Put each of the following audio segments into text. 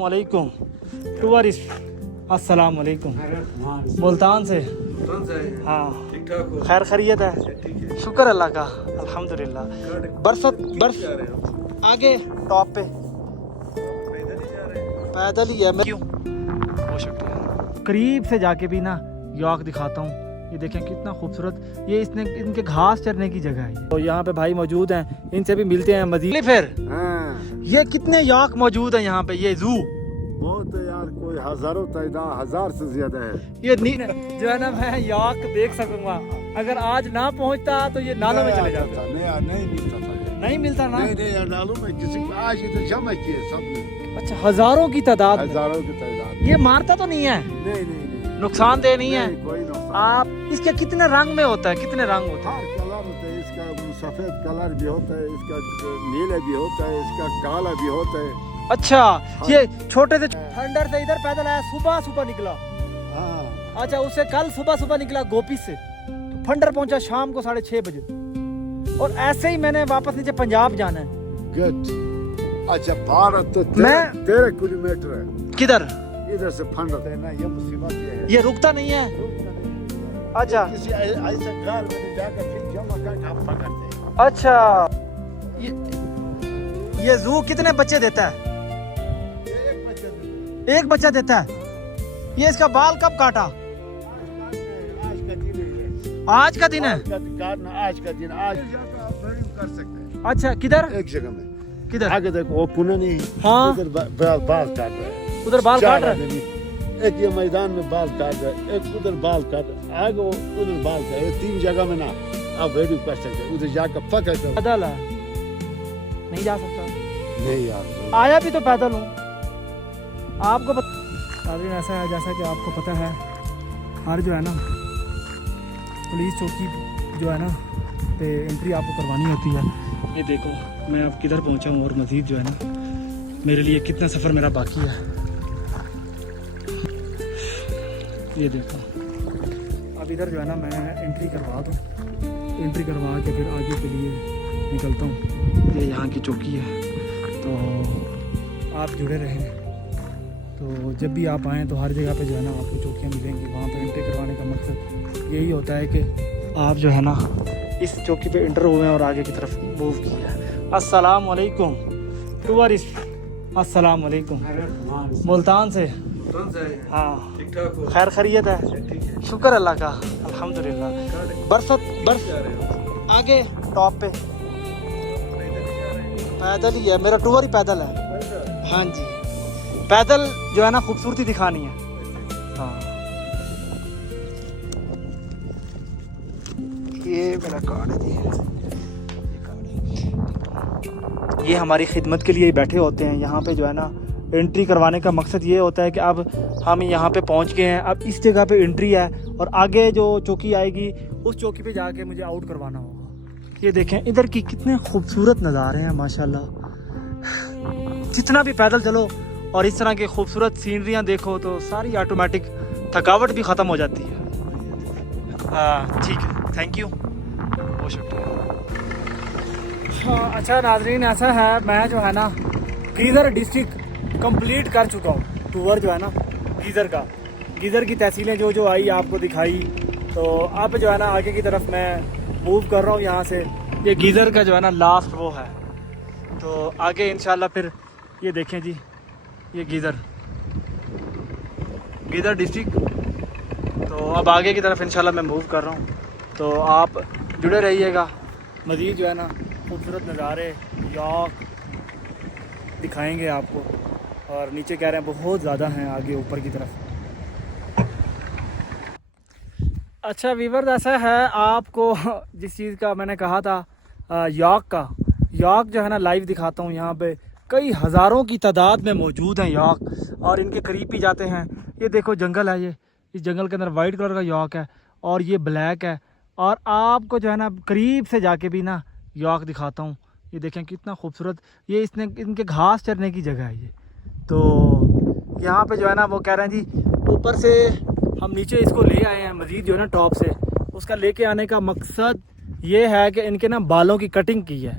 वालेकुम टूरिस्ट अस्सलाम वालेकुम मुल्तान से हाँ खैर खैरियत है शुक्र अल्लाह का अल्हम्दुलिल्लाह बर्फ आगे टॉप पे पैदल ही है मैं क्यों हो सकता है करीब से जाके भी ना यॉर्क दिखाता हूँ। ये देखें कितना खूबसूरत ये इनके घास चरने की जगह है। तो यहाँ पे भाई मौजूद हैं इनसे भी मिलते हैं मजीद। फिर ये कितने यॉर्क मौजूद हैं यहाँ पे ये जू बहुत है यार कोई हजारों तादाद हजार से ज्यादा है। ये जो है ना मैं यॉर्क देख सकूंगा अगर आज ना पहुँचता तो ये नालों में चले जाता नहीं मिलता ना नहीं नालों में किसी आज इधर जमा किए सबने। अच्छा हजारों की तादाद ये मारता तो नहीं है नहीं नुकसानदेह नहीं है कोई नुकसान। आप इसके कितने रंग में होता है कितने रंग होते हैं? कलर होता है इसका सफेद कलर भी होता है इसका नीले भी होता है इसका काला भी होता है। अच्छा ये छोटे से ठंडर से इधर पैदल आया सुबह निकला। हाँ अच्छा उससे कल सुबह निकला गोपी से तो फंडर पहुंचा शाम को 6:30 बजे और ऐसे ही मैंने वापस नीचे पंजाब जाना है। गुड। अच्छा भारत तो 13 किलोमीटर है किधर इधर से फंडर देना ये मुसीबत है ये रुकता नहीं है। अच्छा किसी ऐसे घर में जाकर फिर जमा करके आप पकड़ते हैं। अच्छा ये जू कितने बच्चे देता है? एक बच्चा देता है। ये इसका बाल कब काटा? आज का दिन है आज का दिन आज कर सकते हैं। अच्छा किधर एक जगह में किधर आगे देखो वो पुणे नहीं हाँ उधर बाल काट रहा है उधर बाल काट रहा है। एक ये मैदान में बाल काट रहा है एक उधर बाल काट रहा है आगे वो उधर बाल काट रहा है 3 जगह में ना आप वीडियो कर सकते हैं उधर जाकर पकड़ कर पैदल है नहीं जा सकता नहीं यार आया भी तो पैदल हूँ आपको ऐसा है जैसा कि आपको पता है हर जो है ना पुलिस चौकी जो है ना पे एंट्री आपको करवानी होती है। ये देखो मैं अब किधर पहुंचा हूँ और मज़ीद जो है ना मेरे लिए कितना सफ़र मेरा बाकी है। ये देखो अब इधर जो है ना मैं एंट्री करवा दूँ एंट्री करवा के फिर आगे के लिए निकलता हूँ। ये यहाँ की चौकी है तो आप जुड़े रहें। तो जब भी आप आएँ तो हर जगह पे जो है ना आपको चौकियाँ मिलेंगी वहाँ पे एंट्री करवाने का मकसद यही होता है कि आप जो है ना इस चौकी पे इंटर हुए हैं और आगे की तरफ मूव किया है। अस्सलाम वालेकुम टूरिस्ट अस्सलाम वालेकुम मुल्तान से हाँ खैर खैरियत है शुक्र अल्लाह का अल्हम्दुलिल्लाह बर्फ आगे टॉप पे पैदल ही है मेरा टूर ही पैदल है। हाँ जी पैदल जो है ना खूबसूरती दिखानी है। हाँ ये मेरा कार्ड है ये हमारी खिदमत के लिए बैठे होते हैं यहाँ पे जो है ना एंट्री करवाने का मकसद ये होता है कि अब हम यहाँ पे पहुँच गए हैं अब इस जगह पे एंट्री है और आगे जो चौकी आएगी उस चौकी पे जाके मुझे आउट करवाना होगा। ये देखें इधर की कितने खूबसूरत नज़ारे हैं माशाल्लाह। जितना भी पैदल चलो और इस तरह की खूबसूरत सीनरियाँ देखो तो सारी ऑटोमेटिक थकावट भी ख़त्म हो जाती है। ठीक है थैंक यू बहुत शुक्रिया। अच्छा नाजरीन ऐसा है मैं जो है ना गीज़र डिस्ट्रिक्ट कंप्लीट कर चुका हूँ टूर जो है ना गीज़र की तहसीलें जो आई आपको दिखाई। तो अब जो है ना आगे की तरफ मैं मूव कर रहा हूँ यहाँ से। ये गीज़र का जो है ना लास्ट वो है तो आगे इंशाल्लाह फिर ये देखें जी ये गीज़र डिस्ट्रिक्ट। तो अब आगे की तरफ इंशाल्लाह मैं मूव कर रहा हूँ तो आप जुड़े रहिएगा। मज़ीद जो है ना खूबसूरत नज़ारे यॉर्क दिखाएंगे आपको और नीचे कह रहे हैं बहुत ज़्यादा हैं आगे ऊपर की तरफ। अच्छा वीवर ऐसा है आपको जिस चीज़ का मैंने कहा था यॉर्क जो है ना लाइव दिखाता हूँ। यहाँ पे कई हज़ारों की तादाद में मौजूद हैं यॉर्क और इनके करीब भी जाते हैं। ये देखो जंगल है ये इस जंगल के अंदर वाइट कलर का यॉर्क है और ये ब्लैक है और आपको जो है ना करीब से जाके भी ना यॉर्क दिखाता हूँ। ये देखें कितना खूबसूरत ये इनके घास चरने की जगह है ये। तो यहाँ पे जो है ना वो कह रहे हैं जी ऊपर से हम नीचे इसको ले आए हैं मज़ीद जो है ना टॉप से उसका लेके आने का मकसद ये है कि इनके ना बालों की कटिंग की है।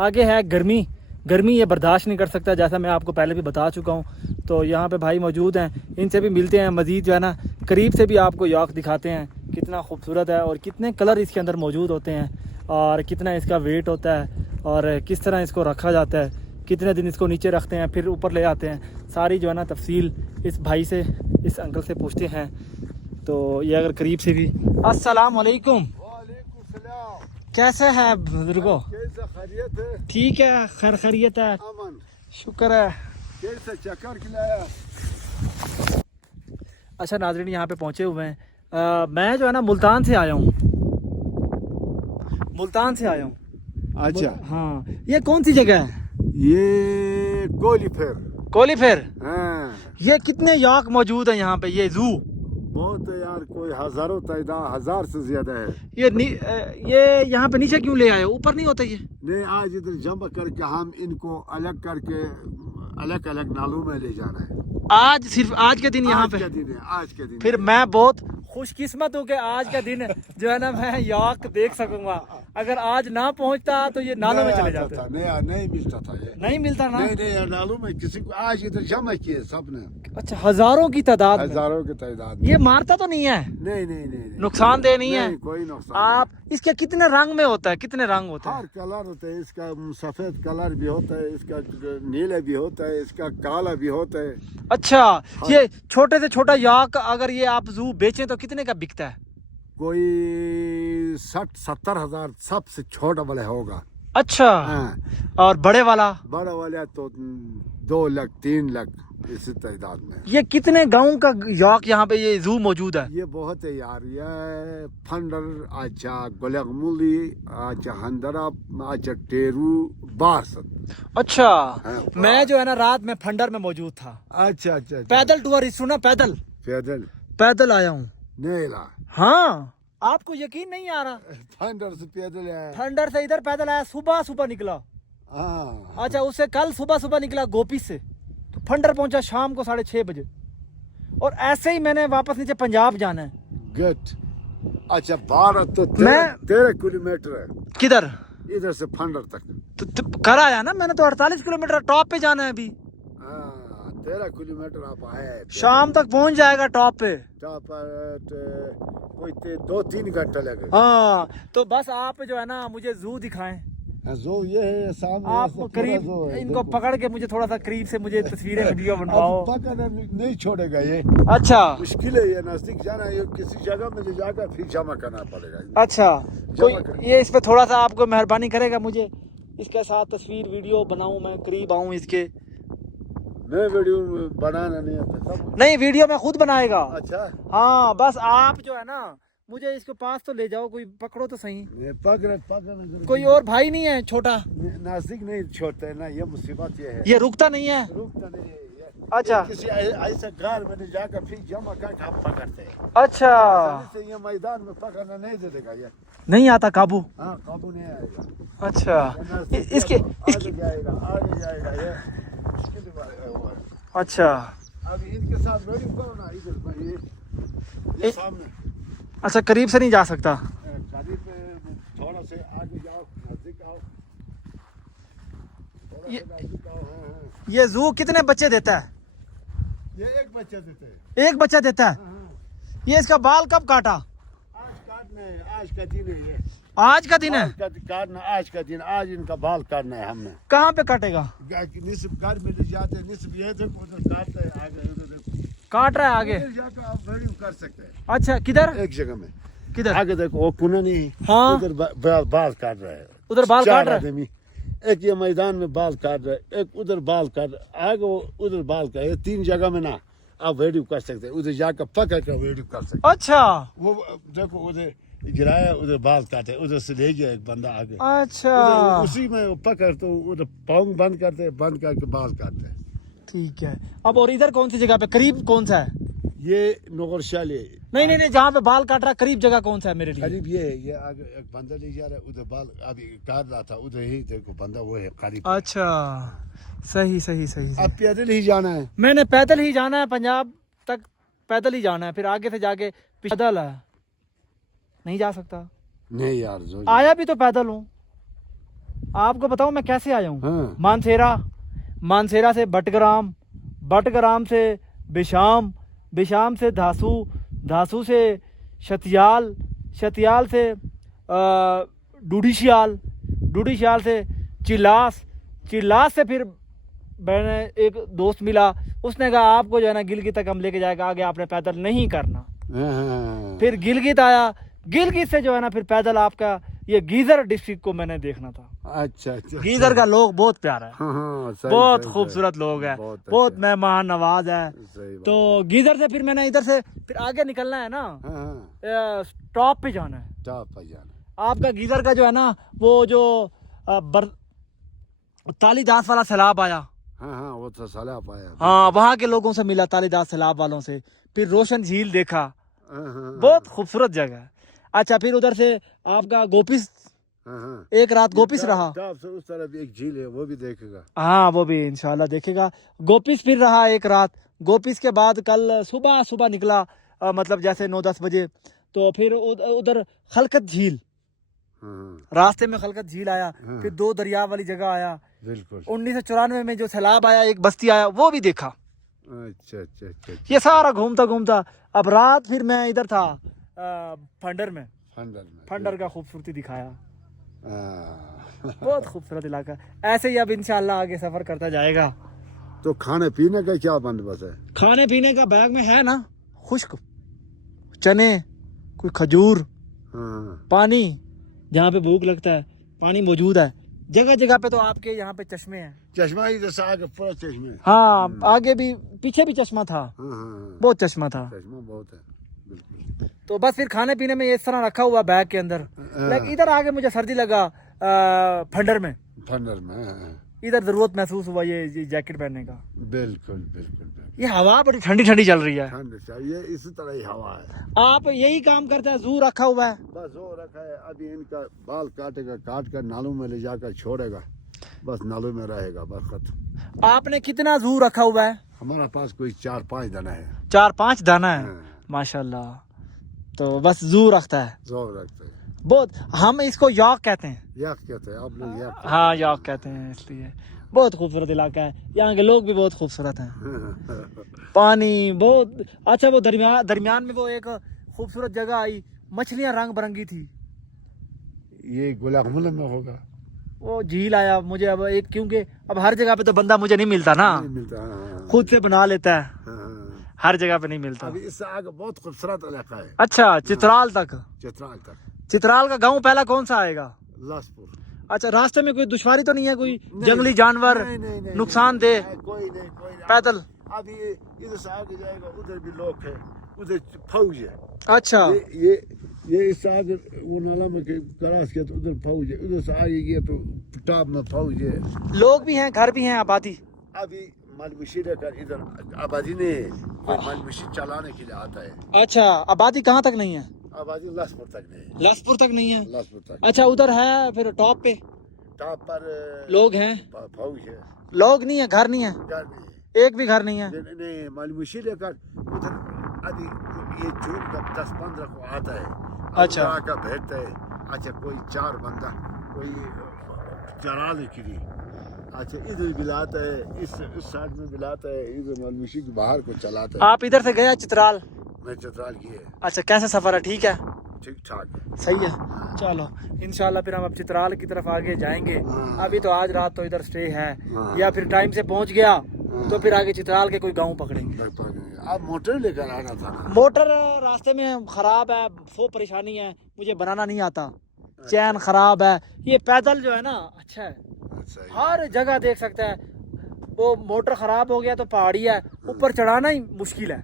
आगे है गर्मी ये बर्दाश्त नहीं कर सकता जैसा मैं आपको पहले भी बता चुका हूँ। तो यहाँ पे भाई मौजूद हैं, इनसे भी मिलते हैं मज़ीद जो है ना, करीब से भी आपको याक दिखाते हैं कितना खूबसूरत है और कितने कलर इसके अंदर मौजूद होते हैं और कितना इसका वेट होता है और किस तरह इसको रखा जाता है, कितने दिन इसको नीचे रखते हैं फिर ऊपर ले आते हैं। सारी जो है ना तफसील इस भाई से, इस अंकल से पूछते हैं। तो ये अगर करीब से भी, अस्सलाम वालेकुम, कैसे है बुजुर्गो? ठीक है, खैर खैरियत है, शुक्र है। अच्छा नाज़रीन, यहाँ पे पहुँचे हुए हैं। मैं जो है ना मुल्तान से आया हूँ, मुल्तान से आया हूँ। अच्छा, हाँ, ये कौन सी जगह है? ये कोलीफेर। कोलीफेर। हाँ, ये कितने याक मौजूद है यहाँ पे, ये जू? बहुत है यार, कोई हजारों तादाद, 1000 से ज्यादा है। ये यहाँ पे नीचे क्यों ले आए, ऊपर नहीं होता ये? नहीं, आज इधर जमा करके हम इनको अलग करके अलग अलग नालों में ले जाना है। आज सिर्फ आज के दिन यहाँ पे? आज के दिन है, आज के दिन। फिर मैं बहुत खुशकिस्मत हूँ कि आज का दिन जो है ना मैं याक देख सकूंगा। अगर आज ना पहुँचता तो ये नालों में चले जाते। नहीं मिलता था ये, नहीं मिलता ना? नहीं नालों में किसी को आज इधर जमा किए सबने। अच्छा, हजारों की तादाद में? हजारों की तादाद में। ये मारता तो नहीं है? नहीं नुकसानदेह नहीं है? कोई नुकसान। आप इसके कितने रंग में होता है, कितने रंग होते हैं? हर कलर होता है इसका, सफेद कलर भी होता है इसका, नीला भी होता है इसका, काला भी होता है। अच्छा, ये छोटे से छोटा याक अगर ये आप जू बेचें तो कितने का बिकता है? कोई 60-70 हजार सबसे छोटा वाला होगा। अच्छा। हाँ। और बड़े वाला? बड़ा वाला तो 2 लाख 3 लाख इस तादाद में। ये कितने गांव का याक यहाँ पे ये जू मौजूद है? ये बहुत है यार, ये फंडर, अच्छा गुलगमुली, अच्छा हंदरा, अच्छा टेरू, बारसत। अच्छा। हाँ, मैं जो है ना रात में फंडर में मौजूद था। अच्छा। पैदल टूरिस्ट हूँ ना, पैदल आया हूँ। नहीं ला, हाँ, आपको यकीन नहीं आ रहा? फंडर से पैदल आया। फंडर से इधर पैदल आया, सुबह निकला। हाँ। अच्छा, उससे कल सुबह निकला गोपी से, तो फंडर पहुंचा शाम को 6:30 बजे। और ऐसे ही मैंने वापस नीचे पंजाब जाना है। गुड। अच्छा, 12 तो 13 किलोमीटर है। किधर? इधर से फंडर तक तो कर आया ना मैंने, तो 48 किलोमीटर टॉप पे जाना है अभी। 13 किलोमीटर आप आए, शाम तक पहुंच जाएगा टॉप पे। कोई 2-3 घंटा लगेगा। हाँ, तो बस आप जो है ना मुझे जू दिखाएं। जो ये है सामने, आप करीब इनको पकड़ के मुझे थोड़ा सा करीब से मुझे तस्वीरें वीडियो बनवाओ। पकड़ना नहीं छोड़ेगा ये। अच्छा, मुश्किल है ये, नजदीक जाना है, किसी जगह में ले जाकर फिर जमा करना पड़ेगा। अच्छा, कोई ये इस पे थोड़ा सा आपको मेहरबानी करेगा, मुझे इसके साथ तस्वीर वीडियो बनाऊं, मैं करीब आऊं इसके। मैं वीडियो बनाना नहीं आता सब। नहीं, वीडियो में खुद बनाएगा। अच्छा, हाँ, बस आप जो है ना मुझे इसके पास तो ले जाओ, कोई पकड़ो तो सही। पकड़ कोई और भाई नहीं है छोटा? नजदीक नहीं छोड़ते ना, ये मुसीबत ये है। ये रुकता नहीं है? रुकता नहीं है ये। अच्छा। किसी ऐसा घर में जाकर फिर जमा करके हम पकड़ते हैं। अच्छा, से ये मैदान में पकड़ना नहीं दे देगा ये। नहीं आता काबू? हाँ, काबू नहीं आएगा। अच्छा, इसके आगे जाएगा ये मुश्किल है। अच्छा, अभी इनके साथ वेडिंग करो ना, इधर ये सामने। अच्छा, करीब से नहीं जा सकता? करीब थोड़ा से आगे जाओ, नजदीक आओ, नजदीक आओ। हाँ। ये जू कितने बच्चे देता है? ये एक बच्चा देते हैं। एक बच्चा देता है? ये इसका बाल कब काटा? आज काटना है, आज का दिन है ये। आज का दिन है? काटना आज का दिन, आज इनका बाल काटना है हमने। कहाँ पे काटेगा? निस्फ घर में ले जाते हैं, निस्फ ये देखो उधर काटते हैं, आगे उधर देखो काट रहा है आगे। उधर जाकर आप वीडियो कर सकते हैं। अच्छा, किधर? एक जगह में किधर? आगे देखो, वो कुना नहीं। हाँ, उधर बाल काट रहा है। उधर बाल काट रहा है। एक ये मैदान में बाल काट रहा है, एक उधर बाल काट रहा है, आगे वो उधर बाल काट, ये 3 जगह में ना आप वीडियो कर सकते हैं। उधर जाकर पकड़ कर वीडियो कर सकते हैं। अच्छा, वो देखो उधर गिराया, उधर बाल काटे, उधर से ले गया एक बंदा आगे। अच्छा, उसी में वो पकड़ तो उधर पाँव बंद करते, बंद करके बाल काटते। ठीक है। अब और इधर कौन सी जगह पे, करीब कौन सा है? ये नौकरशाली। नहीं, जहाँ पे बाल काट रहा करीब जगह कौन सा है मेरे लिए? करीब ये है, ये आगे एक बंदा ले जा रहा है, उधर बाल अभी काट रहा था, उधर ही देखो बंदा वो है करीब। अच्छा, सही। अब पैदल ही जाना है? मैंने पैदल ही जाना है, पंजाब तक पैदल ही जाना है, फिर आगे से जाके पैदल है, नहीं जा सकता। नहीं यार, आया भी तो पैदल हूँ। आपको बताऊँ मैं कैसे आया हूँ? हाँ। मानसेरा से बटग्राम, बटग्राम से बिशाम, बिशाम से धासू, धासू से शतियाल, शतियाल से डूडीशियाल, डूडीशियाल से चिलास, चिलास से फिर मैंने एक दोस्त मिला, उसने कहा आपको जो है ना गिलगित तक हम लेके जाएगा, आगे आपने पैदल नहीं करना। फिर गिलगित आया, गिलगित से जो है ना फिर पैदल आपका ये गीजर डिस्ट्रिक्ट को मैंने देखना था। अच्छा अच्छा, गीजर का लोग बहुत प्यारा है, सही, बहुत सही, खूबसूरत लोग हैं, बहुत बहुत मेहमान नवाज है। सही बात। तो गीजर से फिर मैंने इधर से फिर आगे निकलना है ना, स्टॉप पे जाना है टॉप पे जाना। आपका। गीजर का जो है ना वो जो तालीदास वाला सैलाब आया, हाँ वो तो सलाह पाया। हाँ वहाँ के लोगों से मिला, तालीदास सैलाब वालों से। फिर रोशन झील देखा, बहुत खूबसूरत जगह है। अच्छा फिर उधर से आपका गोपिस, एक रात गोपिस रहा। टॉप से उस तरफ एक झील है, वो भी देखेगा। हाँ वो भी इंशाल्लाह देखेगा। गोपिस फिर रहा एक रात। गोपिस के बाद कल सुबह सुबह निकला, मतलब जैसे 9-10 बजे, तो फिर उधर खलकत झील, रास्ते में खलकत झील आया। फिर 2 दरिया वाली जगह आया। बिल्कुल 1994 में जो सैलाब आया, एक बस्ती आया, वो भी देखा। अच्छा अच्छा अच्छा, ये सारा घूमता घूमता अब रात फिर मैं इधर था फंडर में, फंडर का खूबसूरती दिखाया। बहुत खूबसूरत इलाका। ऐसे ही अब इंशाल्लाह आगे सफर करता जाएगा। तो खाने पीने का क्या बंदोबस्त है? खाने पीने का बैग में है ना, खुश्क चने, कोई खजूर, पानी, जहाँ पे भूख लगता है पानी मौजूद है। जगह जगह पे तो आपके यहाँ पे चश्मे हैं। चश्मा इधर से आगे पूरा चश्मे। हाँ आगे भी पीछे भी चश्मा था, बहुत चश्मा था। चश्मा बहुत है बिल्कुल। तो बस फिर खाने पीने में ये इस तरह रखा हुआ बैग के अंदर। लेकिन इधर आगे मुझे सर्दी लगा फंडर में, इधर जरूरत महसूस हुआ ये जैकेट पहनने का। बिल्कुल बिल्कुल। ये हवा बड़ी ठंडी ठंडी चल रही है। ठंड चाहिए, इसी तरह ही हवा है। आप यही काम करते हैं, जू रखा हुआ है? बस वो रखा है, अभी इनका बाल काटेगा, काट कर नालों में ले जाकर छोड़ेगा, बस नालों में रहेगा, बस खत्म। आपने कितना जू रखा हुआ है? हमारा पास कोई 4-5 दाना है। 4-5 दाना है, माशाल्लाह। तो बस जू रखता है, जोर रखते हैं बहुत। हम इसको यॉक कहते हैं। याक कहते हैं आप लोग? याक। हाँ यॉक कहते हैं, इसलिए। बहुत खूबसूरत इलाका है, यहाँ के लोग भी बहुत खूबसूरत हैं। पानी बहुत अच्छा। वो दरमियान में वो एक खूबसूरत जगह आई, मछलियाँ रंग बिरंगी थी। ये गुलामुल्ला में होगा। वो झील आया मुझे अब एक, क्योंकि अब हर जगह पे तो बंदा मुझे नहीं मिलता ना, नहीं मिलता, खुद से बना लेता है, हर जगह पे नहीं मिलता। अभी इससे आगे बहुत खूबसूरत इलाका है। अच्छा चित्राल तक? चित्राल तक। चित्राल का गांव पहला कौन सा आएगा? लासपुर। अच्छा रास्ते में कोई दुश्वारी तो नहीं है, कोई जंगली जानवर नुकसान दे? कोई नहीं पैदल? अभी इधर से आगे जाएगा, उधर भी लोग है, उधर फौज है। अच्छा ये इस आगे वो नाला में क्रॉस किया तो उधर फौज है, उधर से आगे गया तो टॉप में फौज है। लोग भी हैं, घर भी हैं, आबादी? अभी मलबुशी रहकर इधर आबादी नहीं है, कोई मलबुशी चलाने के लिए आता है। अच्छा आबादी कहाँ तक नहीं है? आबादी लासपुर तक नहीं है। लासपुर तक नहीं है? लासपुर तक। अच्छा उधर है फिर टॉप पे? टॉप पर लोग हैं? फौज है। लोग नहीं है, घर नहीं है? घर नहीं है, एक भी घर नहीं है? नहीं मलबुशी लेकर उधर अभी ये जून का 10-15 को आता है। अच्छा का बैठता है। अच्छा कोई 4 बंदा कोई चराने के लिए, अच्छा इधर बिलाता है, इस साइड में बिलाता है, इधर मलबुशी के बाहर को चलाता है। आप इधर से गया चित्राल? मैं चित्राल की है। अच्छा कैसा सफर है? ठीक है, ठीक ठाक है, सही है। चलो इंशाल्लाह फिर हम अब चित्राल की तरफ आगे जाएंगे। अभी तो आज रात तो इधर स्टे है, या फिर टाइम से पहुंच गया तो फिर आगे चित्राल के कोई गांव पकड़ेंगे। आप मोटर लेकर आना था ना? मोटर रास्ते में खराब है, वो परेशानी है, मुझे बनाना नहीं आता, चैन खराब है। ये पैदल जो है ना अच्छा है, हर जगह देख सकता है। वो मोटर खराब हो गया तो पहाड़ी है, ऊपर चढ़ाना ही मुश्किल है,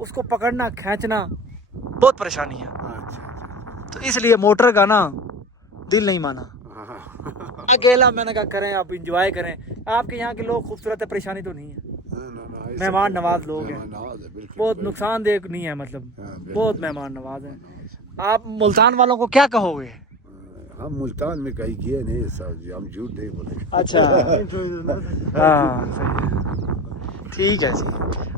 उसको पकड़ना खींचना बहुत परेशानी है। तो इसलिए मोटर का ना दिल नहीं माना। अकेला मैंने कहा करें, आप इंजॉय करें। आपके यहाँ के लोग खूबसूरत है, परेशानी तो नहीं है, मेहमान नवाज लोग हैं, बहुत नुकसानदेह नहीं है, मतलब बहुत मेहमान नवाज हैं। आप मुल्तान वालों को क्या कहोगे? हम मुल्तान में कहीं किए नहीं सर जी, हम झूठ नहीं बोलेंगे। अच्छा हाँ सही है, ठीक है जी।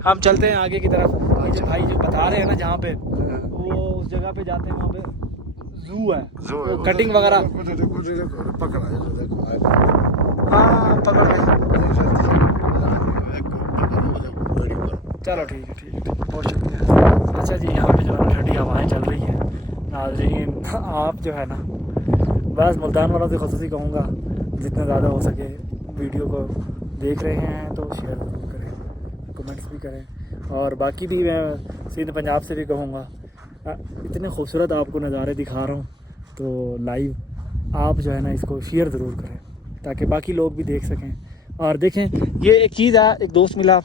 हम चलते हैं आगे की तरफ। जो भाई जो बता रहे हैं ना जहाँ पे, वो उस जगह पे जाते हैं, वहाँ पे जू है, वो कटिंग वगैरह। पकड़ा हाँ पकड़ गए। वीडियो करो। चलो ठीक है, बहुत शुक्रिया। अच्छा जी, यहाँ पे जो है ना ठंडी हवाएँ चल रही हैं नाज़रीन। आप जो है ना, बस मुल्तान वालों से ख़ुसूसी कहूँगा, जितना ज़्यादा हो सके वीडियो को देख रहे हैं तो शेयर ज़रूर करें, कमेंट्स भी करें। और बाकी भी मैं सिंध पंजाब से भी कहूँगा, इतने खूबसूरत आपको नज़ारे दिखा रहा हूँ तो लाइव आप जो है ना इसको शेयर ज़रूर करें ताकि बाकी लोग भी देख सकें। और देखें, ये एक चीज़ है, एक दोस्त मिला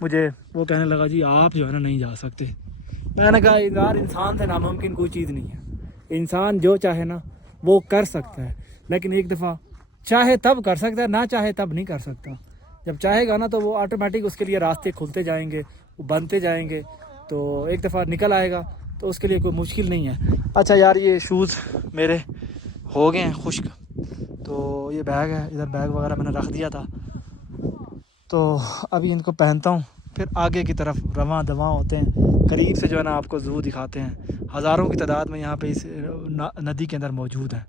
मुझे, वो कहने लगा जी आप जो है ना नहीं जा सकते। मैंने कहा यार, इंसान से नामुमकिन कोई चीज़ नहीं है, इंसान जो चाहे ना वो कर सकता है, लेकिन एक दफ़ा चाहे तब कर सकता है, ना चाहे तब नहीं कर सकता। जब चाहेगा ना तो वो ऑटोमेटिक उसके लिए रास्ते खुलते जाएंगे, वो बनते जाएंगे, तो एक दफ़ा निकल आएगा, तो उसके लिए कोई मुश्किल नहीं है। अच्छा यार, ये शूज़ मेरे हो गए हैं खुश्क, तो ये बैग है, इधर बैग वगैरह मैंने रख दिया था, तो अभी इनको पहनता हूँ, फिर आगे की तरफ रवां दवां होते हैं। करीब से जो है ना आपको ज़ू दिखाते हैं, हज़ारों की तादाद में यहाँ पे इस नदी के अंदर मौजूद है।